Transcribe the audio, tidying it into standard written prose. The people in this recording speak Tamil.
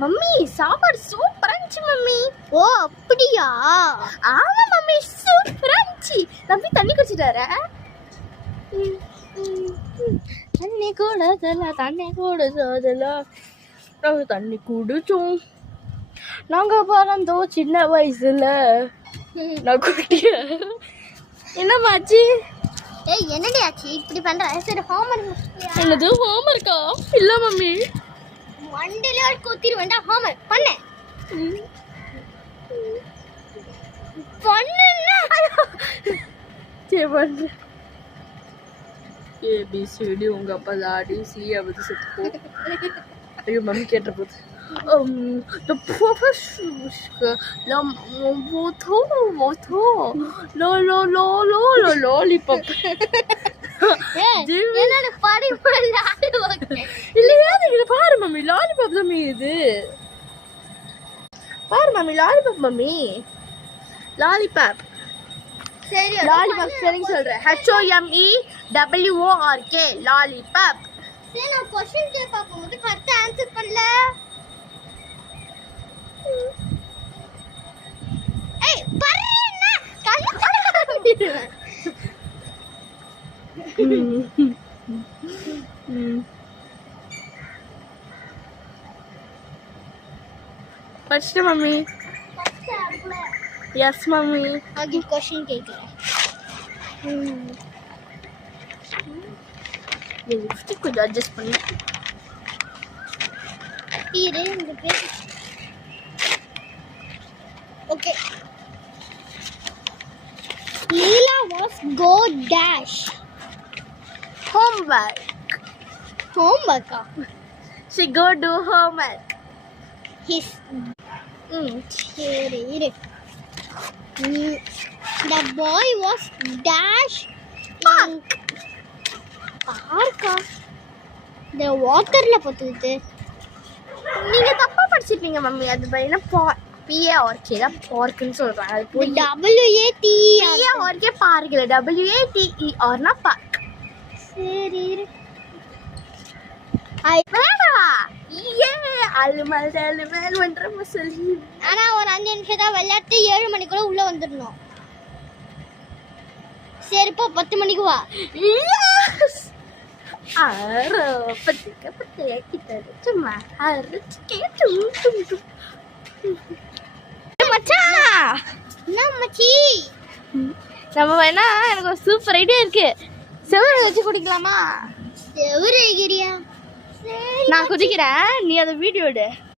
மம்மி சாப்பாடு சூப்பரா இருந்துச்சு மம்மி. ஓ அப்படியா? ஆமா மம்மி சூப்பரா இருந்துச்சு. தம்பி தண்ணி குடிச்சிட்டார? தண்ணி கூடதல தண்ணி குடிச்சோம். நாங்க பிறந்தோம் சின்ன வயசுல. நான் குட்டிய என்னமாச்சு? ஏய் என்னடி ஆச்சு இப்படி பண்ற? சரி ஹோம்வொர்க் முடிச்சிட்டியா? என்னது ஹோம்வொர்க்கா? இல்ல மம்மி. மண்டல குத்திரு வேண்டா ஹோம்வொர்க் பண்ணு. பண்ணுன்னா சரி பண்ணு. ஏபிசிடி உங்க அப்பா தாடி சி அப்படி செத்துப்போ. ஐயோ மம்மி கேட்ட போது the professor lollipop. என்னோட பாடி இல்லையா இது பாரு மம்மி லாலிபாப் தான் இது. பாரு மம்மி லாலிபாப் மம்மி லாலிபாப். சரி லாலிபாப் ஸ்பெல்லிங் சொல்றேன். HOMEWORK lollipop. சரி நான் क्वेश्चन கேட்க போகும்போது கரெக்ட்டா ஆன்சர் பண்ணல. ஏய் பரேன்னா கண்ணு தடக்க ஃபர்ஸ்ட் மம்மி. S mummy. ஆகி क्वेश्चन கேக்குறேன். ये लिपस्टिक को एडजस्ट பண்ணி இரு இந்த பேர். Okay. Leela was go dash homework. homework. She go do homework. His சரி இரு. The boy was dash Park. பார்க்கா இந்த வாட்டர்ல பத்துது. நீங்க தப்பா படிச்சிருப்பீங்க மம்மி. அது பையனா PARK தான் பார்க்னு சொல்றாங்க. அது போய் WAT PARK பார்க் இல்ல WATER னா பார்க். சரி இரு. வேணவா ஏ அலுமல் வந்தற சொல்லி. ஆனா ஒரு 5 நிமிஷம் தான் விளையாட்டு 7 மணிக்குள்ள உள்ள வந்துடணும். சரி போ 10 மணிக்கு வா. பத்திக்க கிட்ட சும்மா மச்சான். என்ன மச்சி? நம்ம வேணா எனக்கு ஒரு சூப்பர் ஐடியா இருக்கு. செவரு வச்சு குடிக்கலாமா? செவரு ஐடியா? நான் குடிக்கிறேன், நீ அதை வீடியோ எடு.